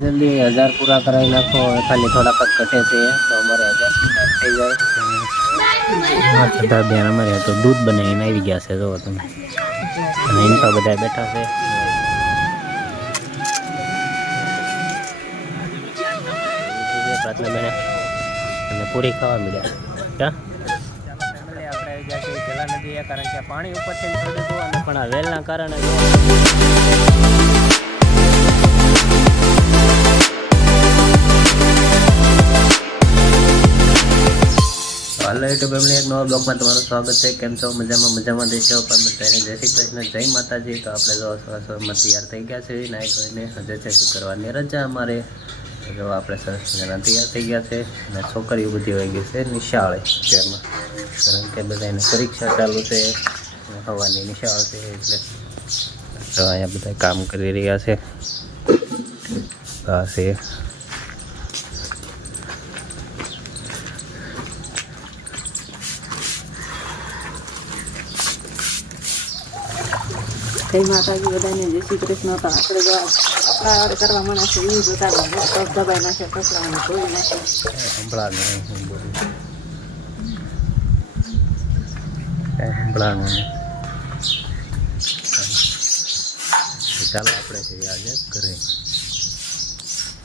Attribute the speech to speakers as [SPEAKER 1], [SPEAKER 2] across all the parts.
[SPEAKER 1] જલ્દી હજાર પૂરા કરાવી નાખો હવે ખાલી થોડાક જ ઘટે છે તો અમારે હજાર પૂરા થઈ જાય. હા છતાં બેન અમારે તો દૂધ બનાવીને આવી ગયા છે જો તમે અને એમ તો બધા બેઠા છે પ્રાર્થના બેને અને પૂરી ખાવા મળ્યા ક્યાં આપણે આવી ગયા છે ગેલા નદી કારણ કે પાણી ઉપરથી છોડી દીધું અને પણ આ વેલના કારણે હાલો યુટ્યુબ એમને એક નવા બ્લોગમાં તમારું સ્વાગત છે. કેમ છો? મજામાં મજામાં દેશો? પણ બધાને જય શ્રી કૃષ્ણ, જય માતાજી. તો આપણે જો સવારમાં તૈયાર થઈ ગયા છે નાઈ ધોઈને હજે છે શુક્રવારની રજા અમારે. જો આપણે સરસ મજાના તૈયાર થઈ ગયા છે. અને છોકરીઓ બધી હોઈ ગઈ છે નિશાળે. શહેરમાં કારણ કે બધા એની પરીક્ષા ચાલુ છે. હવાની નિશાળ છે એટલે તો અહીંયા બધા કામ કરી રહ્યા છે. એ
[SPEAKER 2] જય માતાજી, બધાને જય શ્રી કૃષ્ણ. તો આપણે જો આપણા વાળે કરવા છે એ જોતા પગ દબાઈ નાખે કચરાને ધોઈ નાખે.
[SPEAKER 1] ચાલો આપણે જઈએ આજે ઘરે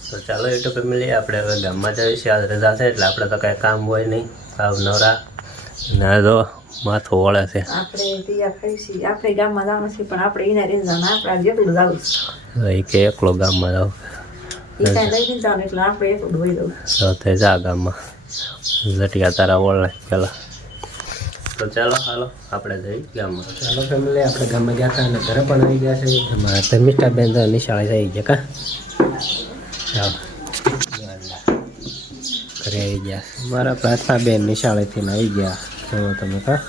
[SPEAKER 1] તો ચાલો યુટ્યુબ ફેમિલી આપણે હવે ગામમાં જઈએ છીએ. આજ રજા છે એટલે આપણે તો કાંઈ કામ હોય નહીં. સાવ નવરા ના જો માથું વળે છે.
[SPEAKER 2] આપણે ગામમાં જવાનું છે પણ આપણે એના રેન્જ આપણે જેટલું જવું
[SPEAKER 1] એ કે એકલો ગામમાં જાવ.
[SPEAKER 2] એટલે આપણે
[SPEAKER 1] જા ગામમાં. લટિયા તારા વળે પેલા. તો ચાલો હાલો આપણે જઈ ગામમાં. ચાલો ફેમિલી આપણે ગામમાં ગયા હતા અને ઘરે પણ આવી ગયા છે. ધર્મિષ્ઠા બેન તો નિશાળે થઈ ગયા કા? ચાલો. ઘરે આવી ગયા. મારા પ્રાર્થના બેન નિશાળેથી ને આવી ગયા. જો તમે કા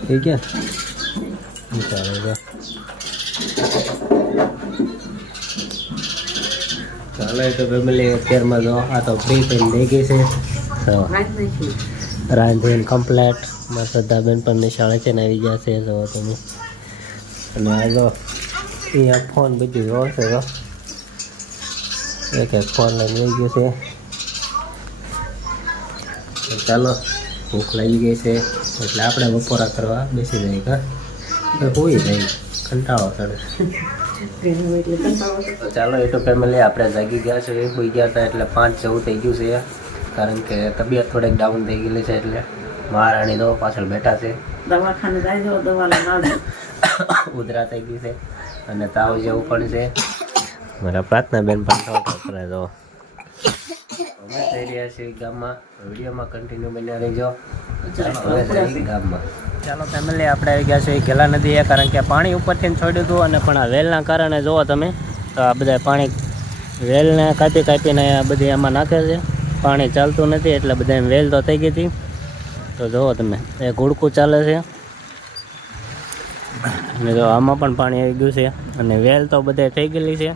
[SPEAKER 1] થઈ ગયા ચાલો ગયા ચાલો એ તો ફેમિલી અત્યારમાં જો આ તો ફ્રી થઈને લઈ ગઈ છે તો રાંધીને કમ્પ્લેટમાં શ્રદ્ધાબેન પણ નિશાળે છે ને આવી ગયા છે જો તમે અને આ જો અહીંયા ફોન બધું જો છે જો એક એક ફોન લઈને આવી ગયો છે ચાલો ભૂખ લાગી ગઈ છે એટલે આપણે બપોરા કરવા બેસી જઈએ ઘર. એટલે હોઈ જાય કંટાળો ચડે. ચાલો એ તો ફેમિલી આપણે જાગી ગયા છે હોઈ ગયા હતા એટલે પાંચ જેવું થઈ ગયું છે. કારણ કે તબિયત થોડીક ડાઉન થઈ ગયેલી છે એટલે મહારાણી દવા પાછળ બેઠા છે.
[SPEAKER 2] દવાખાને જાય જો દવા
[SPEAKER 1] ઉધરા થઈ ગઈ છે અને તાવ જેવું પણ છે. મારા પ્રાર્થના બેન પણ તાવ જો. અમે થઈ રહ્યા છીએ ગામમાં. વિડીયોમાં કન્ટિન્યુ બન્યા રહેજો. ચાલો ગામમાં. ચાલો ફેમિલી આપણે આવી ગયા છે ગેલા નદીએ કારણ કે પાણી ઉપરથી છોડ્યું હતું અને પણ આ વેલના કારણે જુઓ તમે તો આ બધા પાણી વેલને કાપી કાપીને આ બધી આમાં નાખે છે. પાણી ચાલતું નથી એટલે બધા વેલ તો થઈ ગઈ હતી. તો જુઓ તમે એ ઘુડકું ચાલે છે. અને જો આમાં પણ પાણી આવી ગયું છે અને વેલ તો બધે થઈ ગયેલી છે.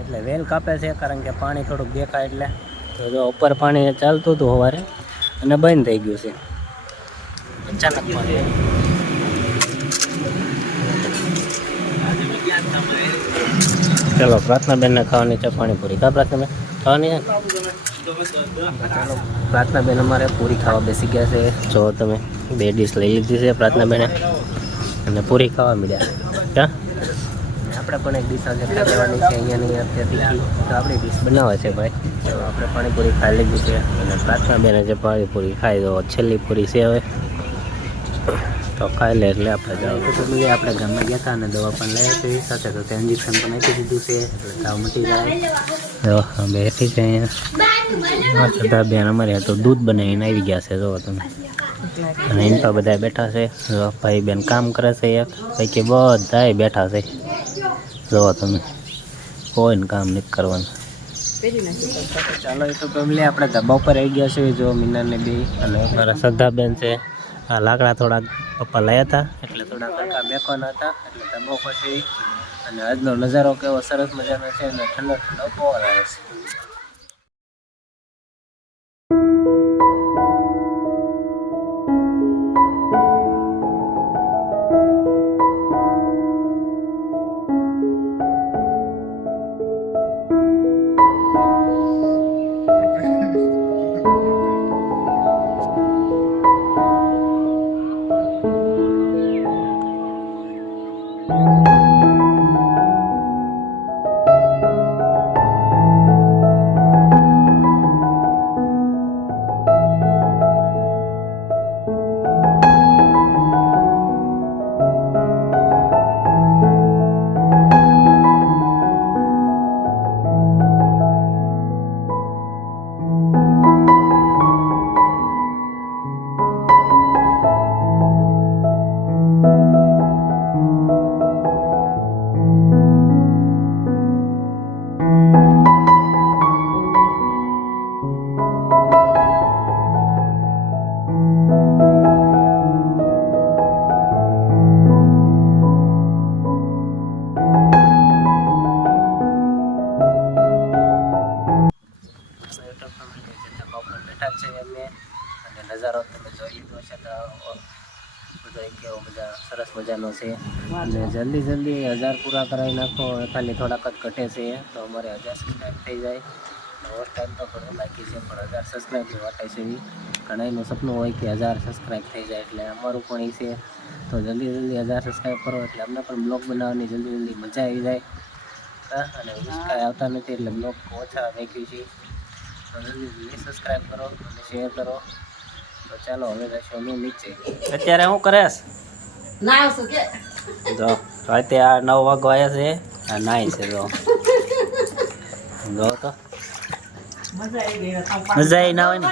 [SPEAKER 1] એટલે વેલ કાપે છે કારણ કે પાણી થોડુંક દેખાય એટલે. તો જો ઉપર પાણી ચાલતું હતું સવારે અને બંધ થઈ ગયું છે. અચાનક પાણી. ચલો, પ્રાર્થના બેનને ખાવાની છે પાણીપુરી કા પ્રાર્થના બેન? ખાવાની છે? ચાલો, પ્રાર્થના બેન અમારે પૂરી ખાવા બેસી ગયા છે. જો તમે બે ડીશ લઈ લીધી છે પ્રાર્થના બેને. અને પૂરી ખાવા મળ્યા. ક્યાં આપણે પણ એક ડીશ આજે ખાઈ લેવાની છે. અહીંયાની અત્યારથી તો આપણી ડીશ બનાવે છે ભાઈ. તો આપણે પાણીપુરી ખાઈ લીધી છે. અને પ્રાર્થના બેને જે પાણીપુરી ખાઈ દો છેલ્લી પૂરી છે હવે. તો ખાઈ લે એટલે આપણે જાવ તો ફેમિલી આપણે ગામમાં ગયા હતા અને દવા પણ લઈ હતી સાથે સાથે ઇન્જેક્શન પણ આપી દીધું છે. એટલે તાવ મટી જાય. જો હા બેઠી છે અહીંયા. હા છતાં બેન અમારે તો દૂધ બનાવીને આવી ગયા છે જો તમે. અને એમ તો બધા બેઠા છે. જો ભાઈ બેન કામ કરે છે એક. પૈકી બધાય બેઠા છે. જો તમે. કોઈને કામ નહીં કરવાનું. ચાલો એ તો ફેમિલી આપણે ધબા ઉપર આવી ગયા છે જો મીનાને બે. અને મારા શ્રદ્ધાબેન છે. આ લાકડા થોડાક પપ્પા લાયા હતા એટલે થોડા કાકા બેકોના હતા એટલે ધબા ઉપર છે. અને આજનો નજારો કેવો સરસ મજાનો છે અને ઠંડો ઠંડો પવન આવે છે. કેવો બધા સરસ મજાનો છે. અને જલ્દી જલ્દી હજાર પૂરા કરાવી નાખો. ખાલી થોડાક જ ઘટે છે. તો અમારે હજાર સબસ્ક્રાઈબ થઈ જાય. ઓવર ટાઈમ તો ઘણો બાકી છે, પણ હજાર સબસ્ક્રાઈબ વાટાય છે એવી. ઘણાનું સપનું હોય કે હજાર સબસ્ક્રાઈબ થઈ જાય એટલે અમારું પણ એ છે. તો જલ્દી જલ્દી હજાર સબસ્ક્રાઈબ કરો એટલે અમને પણ બ્લોગ બનાવવાની જલ્દી જલ્દી મજા આવી જાય. હા, અને કાંઈ આવતા નથી એટલે બ્લોગ ઓછા દેખ્યું છે. તો જલ્દી જલ્દી સબસ્ક્રાઈબ કરો અને શેર કરો. તો ચાલો હવે નીચે. અત્યારે શું કરેશ
[SPEAKER 2] ના આવશું કે?
[SPEAKER 1] જો રાતે આ નવ વાગો આવ્યા છે આ નાય છે જો. જો તો.
[SPEAKER 2] મજા આવી
[SPEAKER 1] ના હોય ને?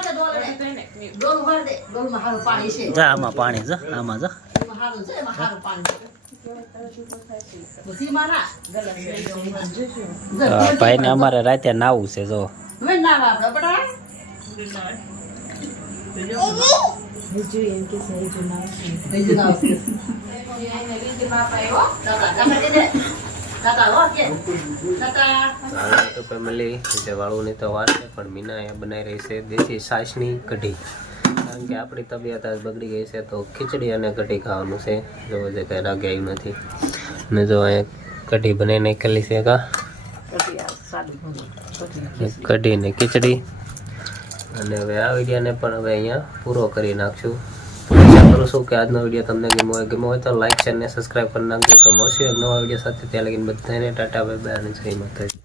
[SPEAKER 2] ડોલ ભર દે ડોલમાં સારું પાણી છે
[SPEAKER 1] જા આમાં પાણી જો આમાં જો. ભાઈ ને અમારે રાતે નાવું છે જો.
[SPEAKER 2] હવે ના વાપરો બટા બીજું ના હો, કે. કાકા.
[SPEAKER 1] તો ફેમિલી છે પણ મીના અહીંયા બનાવી રહી છે દેશી સાસની કઢી કારણ કે આપણી તબિયત આજ બગડી ગઈ છે તો ખીચડી અને કઢી ખાવાનું છે જો જે કંઈ રાગે આવ્યું નથી અને જો અહીંયા કઢી બનાવી નાખેલી છે કા
[SPEAKER 2] કઢી
[SPEAKER 1] ને ખીચડી અને હવે આ વિડીયોને પણ હવે અહીંયા પૂરો કરી નાખશું. આશા કરું છું કે આજનો વીડિયો તમને ગમ્યો હોય ગમ્યો હોય તો લાઇક શેર ને સબસ્ક્રાઈબ કરી નાખજો. તો મળશું એક નવા વીડિયો સાથે. ત્યાં લગીને બધાને ટાટા બાય બાય અને જય માતાજી.